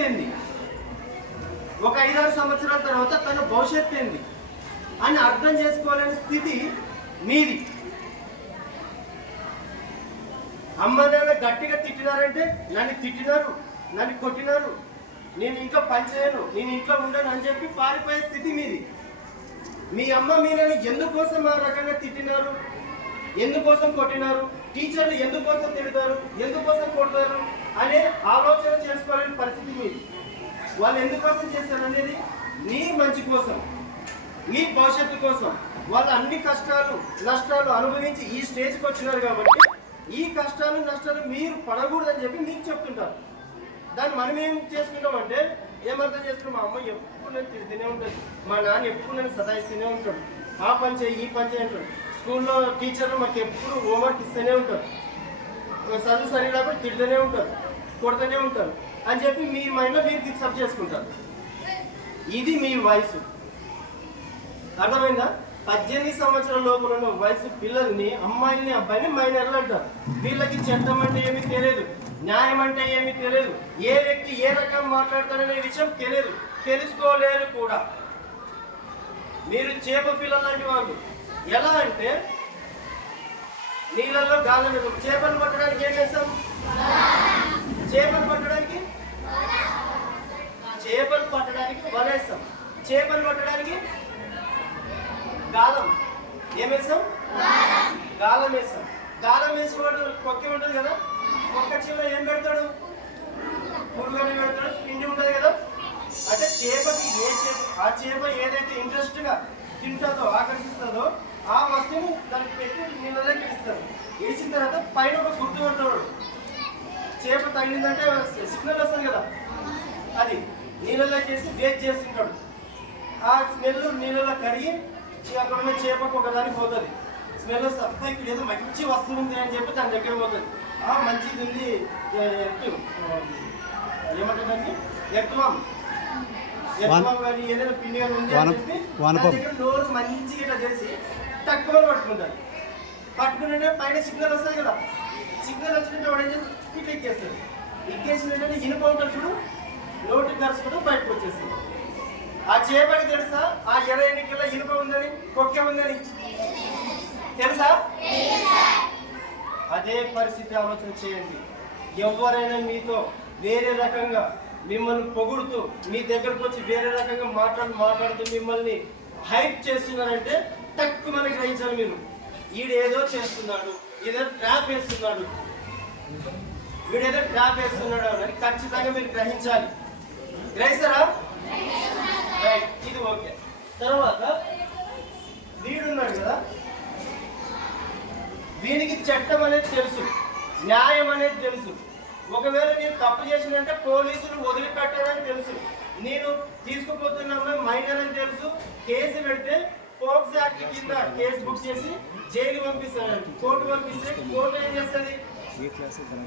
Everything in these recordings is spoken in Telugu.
భవిష్యత్తు ఏంది, ఒక 5-6 సంవత్సరాల తర్వాత తన భవిష్యత్తు ఏంది అని అర్థం చేసుకోవాలనే స్థితి మీది. అమ్మ నాన్న గట్టిగా తిట్టినారంటే నన్ను తిట్టినారు, నన్ను కొట్టినారు, నేను ఇంట్లో పని చేయను, నేను ఇంట్లో ఉండను అని చెప్పి పారిపోయే స్థితి మీది. మీ అమ్మ మీరని ఎందుకోసం ఆ రకంగా తిట్టినారు, ఎందుకోసం కొట్టినారు, టీచర్లు ఎందుకోసం తిడతారు, ఎందుకోసం కొడతారు అనే ఆలోచన చేసుకోవాలని పరిస్థితి మీది. వాళ్ళు ఎందుకోసం చేశారు అనేది నీ మంచి కోసం, నీ భవిష్యత్తు కోసం. వాళ్ళు అన్ని కష్టాలు నష్టాలు అనుభవించి ఈ స్టేజ్కి వచ్చినారు కాబట్టి ఈ కష్టాలు నష్టాలు మీరు పడకూడదని చెప్పి మీకు చెప్తుంటారు. దాన్ని మనం ఏం చేసుకుంటామంటే ఏమర్థం చేసుకున్నాం, మా అమ్మ ఎప్పుడు నేను తిడుతూనే ఉంటుంది, మా నాన్న ఎప్పుడు నేను సతాయిస్తూనే ఉంటాడు, ఆ పని చేయి ఈ పని చేయి అంటాడు, స్కూల్లో టీచర్లు మాకు ఎప్పుడు హోంవర్క్ ఇస్తూనే ఉంటారు, చదువు సరిగా లేకపోతే తిడుతూనే ఉంటారు, కొడుతూనే ఉంటారు అని చెప్పి మీ మైండ్లో మీరు ఫిక్సప్ చేసుకుంటారు. ఇది మీ వయసు. అర్థమైందా? 18 సంవత్సరాల లోపల ఉన్న వయసు పిల్లల్ని, అమ్మాయిల్ని అబ్బాయిని మైనర్లు అంటారు. వీళ్ళకి చట్టం అంటే ఏమీ తెలియదు, న్యాయం అంటే ఏమీ తెలియదు, ఏ వ్యక్తి ఏ రకం మాట్లాడతారనే విషయం తెలియదు, తెలుసుకోలేరు కూడా. మీరు చేప పిల్లలు లాంటి వాళ్ళు. ఎలా అంటే నీళ్ళల్లో గాలం వేస్తాం. చేపలు పట్టడానికి ఏం వేస్తాం? చేపలు పట్టడానికి వలేస్తాం. చేపలు పట్టడానికి గాలం ఏమేస్తాం? గాలం వేస్తాం. గాలం వేసుకోవడం కొక్కే ఉంటుంది కదా, ఒక్క చివర ఏం పెడతాడు? పురుగుని పెడతాడు, పిండి ఉంటుంది కదా. అంటే చేపకి ఆ చేప ఏదైతే ఇంట్రెస్ట్గా తింటుందో ఆకర్షిస్తుందో ఆ వస్తువుని దానికి పెట్టి నీళ్ళలోకి ఇస్తారు. వేసిన తర్వాత పైన ఒక గుర్తు పెడతాడు. చేప తగిలిందంటే సిగ్నల్ వస్తుంది కదా, అది నీళ్ళలో చేసి వేస్ట్ చేస్తుంటాడు. ఆ స్మెల్ నీళ్ళలో కడిగి అక్కడ ఉన్న చేపకు ఒకదానికి పోతుంది. స్మెల్ వస్తే ఇక్కడ ఏదో మంచి వస్తుంది అని చెప్పి దాని దగ్గర పోతుంది. మంచిది ఉంది, ఏమంటుందండి, ఎక్కువం కానీ ఏదైనా పిండి కానీ ఉంది అని చెప్పి దగ్గర డోర్ మంచిగా ఇట్లా చేసి తక్కువ పట్టుకుంటారు. పట్టుకుంటే పైన సిగ్నల్ వస్తుంది కదా, సిగ్నల్ వచ్చినట్టు వాడు ఏం చేసి ఇట్లా ఎక్కేస్తారు. ఎక్కేసినట్టు ఇనుప ఉంటుంది చూడు, నోటికి కలుసుకుంటూ బయటకు వచ్చేస్తుంది. ఆ చేపకి తెలుసా ఆ ఎర్ర ఎన్నికల్లో ఇనుప ఉందని, కొక్కె ఉందని తెలుసా? అదే పరిస్థితి ఆలోచన చేయండి. ఎవరైనా మీతో వేరే రకంగా మిమ్మల్ని పొగుడుతూ మీ దగ్గరకు వచ్చి వేరే రకంగా మాట్లాడుతూ మిమ్మల్ని హైప్ చేస్తున్నారంటే తక్కువ మనకి గ్రహించాలి. మీరు వీడేదో చేస్తున్నాడు, ఏదో ట్రాప్ వేస్తున్నాడు, వీడేదో ట్రాప్ వేస్తున్నాడు అని ఖచ్చితంగా మీరు గ్రహించాలి. గ్రహిస్తారా? రైట్, ఇది ఓకే. తర్వాత వీడున్నాడు కదా, వీనికి చట్టం అనేది తెలుసు, న్యాయం అనేది తెలుసు. ఒకవేళ నేను తప్పు చేసినంటే పోలీసులు వదిలిపెట్టారని తెలుసు, నేను తీసుకుపోతున్నా మైనర్ అని తెలుసు. కేసు పెడితే పోక్స్ యాక్ట్ కింద కేసు బుక్ చేసి జైలు పంపిస్తారండి. కోర్టు పంపిస్తే కోర్టు ఏం చేస్తుంది?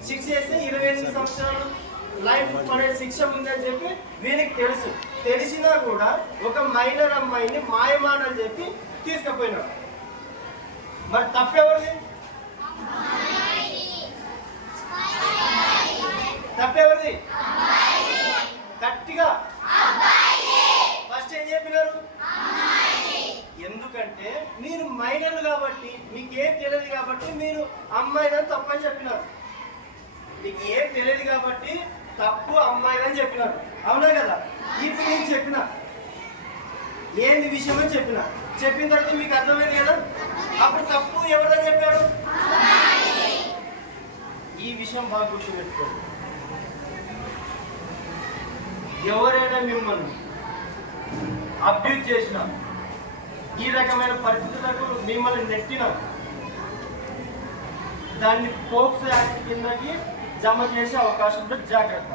శిక్ష చేస్తే 28 సంవత్సరాలు లైఫ్ పడే శిక్ష ఉందని చెప్పి వీరికి తెలుసు. తెలిసినా కూడా ఒక మైనర్ అమ్మాయిని మాయమాటని చెప్పి తీసుకుపోయినాడు. మరి తప్పెవరిది? తప్పెవరిది? గట్టిగా ఫస్ట్ ఏం చెప్పినారు? ఎందుకంటే మీరు మైనర్లు కాబట్టి మీకేం తెలియదు కాబట్టి మీరు అమ్మాయిలని తప్పని చెప్పినారు. మీకు ఏం తెలియదు కాబట్టి తప్పు అమ్మాయిలని చెప్పినారు, అవునా కదా? ఇప్పుడు నేను చెప్పిన ఏంది విషయం అని చెప్పిన తర్వాత మీకు అర్థమైంది కదా, అప్పుడు తప్పు ఎవరిదని చెప్పాడు? ఈ విషయం బాగా గుర్తుపెట్టుకోండి. ఎవరైనా మిమ్మల్ని అబ్యూజ్ చేసిన, ఈ రకమైన పరిస్థితులకు మిమ్మల్ని నెట్టిన, దాన్ని పోక్సో యాక్ట్ కిందకి జమ చేసే అవకాశం ఉంటుంది, జాగ్రత్త.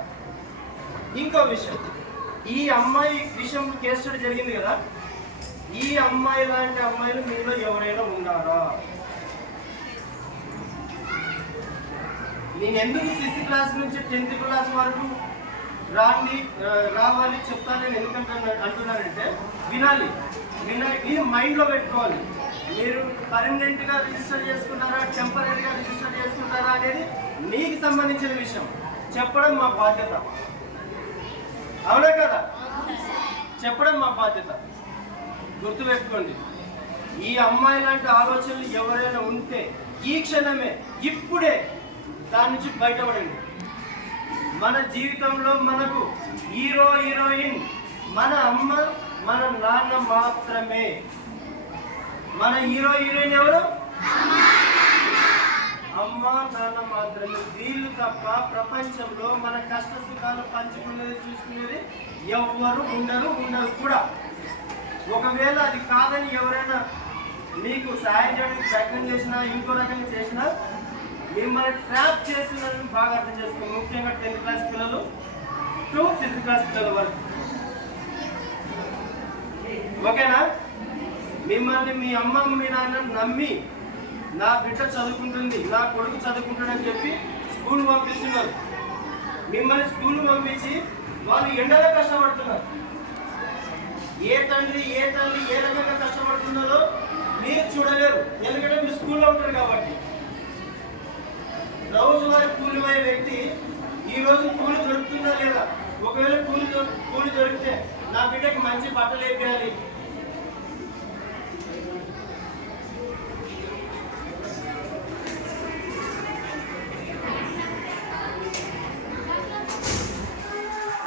ఇంకో విషయం, ఈ అమ్మాయి విషయం కేసు స్టడీ జరిగింది కదా, ఈ అమ్మాయి లాంటి అమ్మాయిలు మీలో ఎవరైనా ఉన్నారా? నేను ఎందుకు 6th క్లాస్ నుంచి 10th క్లాస్ వరకు రావాలి చెప్తాను నేను ఎందుకంటే అంటున్నానంటే వినాలి, మీరు మైండ్లో పెట్టుకోవాలి. మీరు పర్మనెంట్గా రిజిస్టర్ చేసుకుంటారా, టెంపరీగా రిజిస్టర్ చేసుకుంటారా అనేది మీకు సంబంధించిన విషయం, చెప్పడం మా బాధ్యత. అవునా కదా? చెప్పడం మా బాధ్యత. గుర్తుపెట్టుకోండి, ఈ అమ్మాయి లాంటి ఆలోచనలు ఎవరైనా ఉంటే ఈ క్షణమే, ఇప్పుడే దాని నుంచి బయటపడండి. మన జీవితంలో మనకు హీరో హీరోయిన్ మన అమ్మ మన నాన్న మాత్రమే. మన హీరో హీరోయిన్ ఎవరు? అమ్మ నాన్న మాత్రమే. వీళ్ళు తప్ప ప్రపంచంలో మన కష్ట సుఖాలు పంచుకునేది చూసుకునేది ఎవరు ఉండరు కూడా. ఒకవేళ అది కాదని ఎవరైనా మీకు సహాయం చేయడానికి ప్రయత్నం చేసినా, ఇంకో రకంగా చేసినా, మిమ్మల్ని ట్రాప్ చేస్తున్నారని బాగా అర్థం చేసుకోండి. ముఖ్యంగా 10th క్లాస్ పిల్లలు టు 6th క్లాస్ పిల్లల వరకు. ఓకేనా? మిమ్మల్ని మీ అమ్మ మీ నాన్న నమ్మి నా బిడ్డ చదువుకుంటుంది, నా కొడుకు చదువుకుంటాడని చెప్పి స్కూల్ పంపిస్తున్నారు. మిమ్మల్ని స్కూల్ పంపించి వాళ్ళు ఎండలో కష్టపడుతున్నారు. ఏ తల్లి ఏ రకంగా కష్టపడుతున్నారో మీరు చూడలేరు, ఎందుకంటే మీరు స్కూల్లో ఉంటారు కాబట్టి. రోజువారీ కూలి పోయే వ్యక్తి ఈ రోజు కూలి దొరుకుతుందా లేదా? ఒకవేళ కూలి దొరికితే నా బిడ్డకి మంచి బట్టలు వేయాలి,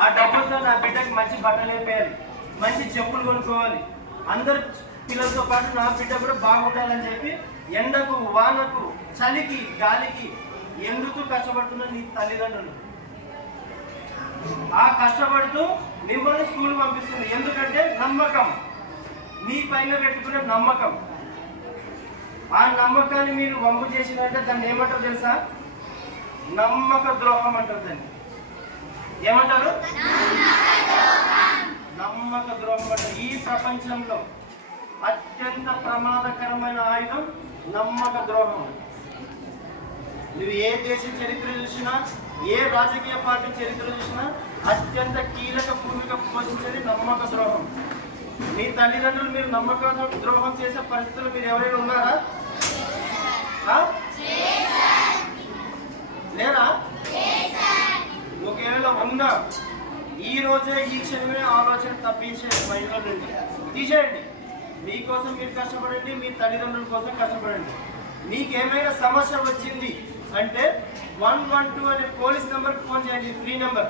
ఆ డబ్బులతో నా బిడ్డకి మంచి బట్టలు వేయాలి, మంచి చెప్పులు కొనుక్కోవాలి, అందరు పిల్లలతో పాటు నా బిడ్డ కూడా బాగుండాలని చెప్పి ఎండకు వానకు చలికి గాలికి ఎందుకు కష్టపడుతున్న నీ తల్లిదండ్రులు. ఆ కష్టపడుతూ మిమ్మల్ని స్కూల్ పంపిస్తుంది. ఎందుకంటే నమ్మకం, మీ పైన పెట్టుకునే నమ్మకం. ఆ నమ్మకాన్ని మీరు వంపు చేసినట్టే దాన్ని ఏమంటారు తెలుసా? నమ్మక ద్రోహం అంటారు. దాన్ని ఏమంటారు? నమ్మక ద్రోహం అంటారు. ఈ ప్రపంచంలో అత్యంత ప్రమాదకరమైన ఆయుధం నమ్మక ద్రోహం. నువ్వు ఏ దేశ చరిత్ర చూసినా, ఏ రాజకీయ పార్టీ చరిత్ర చూసినా అత్యంత కీలక భూమిక పోషించేది నమ్మక ద్రోహం. మీ తల్లిదండ్రులు మీరు నమ్మక ద్రోహం చేసే పరిస్థితులు మీరు ఎవరైనా ఉన్నారా? లేరా? ఒకవేళ ఉన్నా ఈ రోజే ఈ క్షణమే ఆలోచన తప్పించే మైండ్లో నుండి తీసేయండి. మీకోసం మీరు కష్టపడండి, మీ తల్లిదండ్రుల కోసం కష్టపడండి. మీకేమైనా సమస్య వచ్చింది అంటే 112 అనే పోలీస్ నెంబర్కి ఫోన్ చేయండి. Free number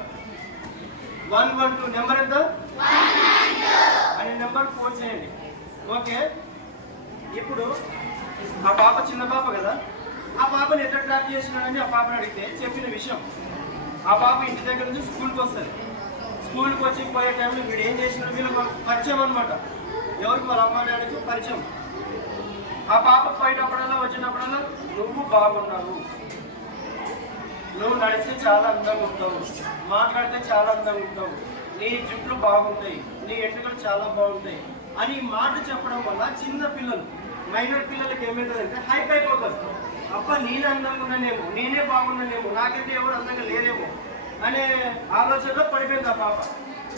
112. నెంబర్ ఎంత? అనే నెంబర్కి ఫోన్ చేయండి. ఓకే, ఇప్పుడు ఆ పాప చిన్న పాప కదా, ఆ పాపని ఎట్లా ట్రాప్ చేసినాడని ఆ పాపని అడిగితే చెప్పిన విషయం, ఆ పాప ఇంటి దగ్గర నుంచి స్కూల్కి వస్తుంది. స్కూల్కి వచ్చి పోయే టైంలో వీడు ఏం చేసినాడు, వీళ్ళు పరిచయం అనమాట. ఎవరికి? వాళ్ళ అమ్మ నాన్నకి పరిచయం. ఆ పాప పోయేటప్పుడల్లా వచ్చినప్పుడల్లా నువ్వు బాగున్నావు, నువ్వు నడిస్తే చాలా అందంగా ఉంటావు, మాట్లాడితే చాలా అందంగా ఉంటావు, నీ జుట్లు బాగుంటాయి, నీ ఎంటుకలు చాలా బాగుంటాయి అని మాట చెప్పడం వల్ల చిన్న పిల్లలు, మైనర్ పిల్లలకి ఏమవుతుందంటే హైప్ అయిపోతుంది. అబ్బా నేనే అందంగా ఉన్నానేమో, నేనే బాగున్నానేమో, నాకైతే ఎవరు అందంగా లేరేమో అనే ఆలోచనలో పడిపోయింది ఆ పాప.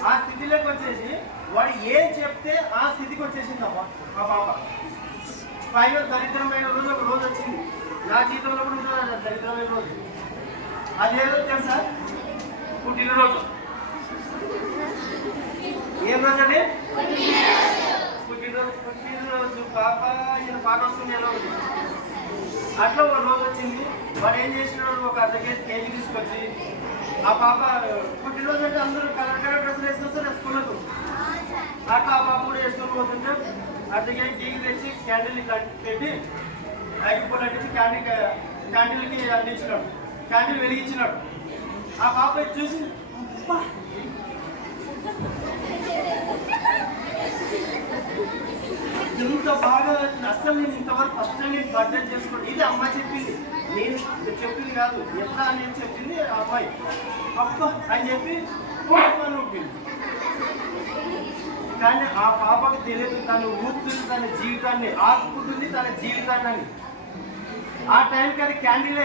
ఆ స్థితిలోకి వచ్చేసి వాడు ఏం చెప్తే ఆ స్థితికి వచ్చేసింది ఆ పాప. ఫైనల్ దరిద్రమైన రోజు ఒక రోజు వచ్చింది. నా జీవితంలో కూడా ఉంటుంది దరిద్రమైన రోజు. అదేదో తెలుసా? పుట్టినరోజు. ఏం రోజు అది? పుట్టినరోజు. పాప ఈయన పాట వస్తుంది ఎలా ఉంది. అట్లా ఒక రోజు వచ్చింది. వాడు ఏం చేసినాడు, ఒక అర్ధ కేజీ తీసుకొచ్చి ఆ పాప పుట్టినరోజు అంటే అందరూ కలర్ కలర్ డ్రెస్సులు వేసుకొస్తారు స్కూళ్ళకు. అట్లా ఆ పాప కూడా వేసుకొని పోతుంటే అర్ధ కేజీ టీకి తెచ్చి క్యాండిల్ పెట్టి అగ్గిపూలు అంటించి క్యాండిల్కి అందించినాడు, క్యాండిల్ వెలిగించినాడు. ఆ పాప చూసి ఎంత బాగా, అసలు నేను ఇంతవరకు ఫస్ట్ టైం నేను బర్త్డే చేసుకోండి. ఇది అమ్మ చెప్పింది, నేను చెప్పింది కాదు. ఎట్లా అనేది చెప్పింది ఆ అమ్మాయి. అబ్బా అని చెప్పి ఊపింది. కానీ ఆ పాపకు తెలియదు తను ఊపుతుంది, తన జీవితాన్ని ఆపుకుంటుంది, తన జీవితాన్ని. ఆ టైంకి అది క్యాండిల్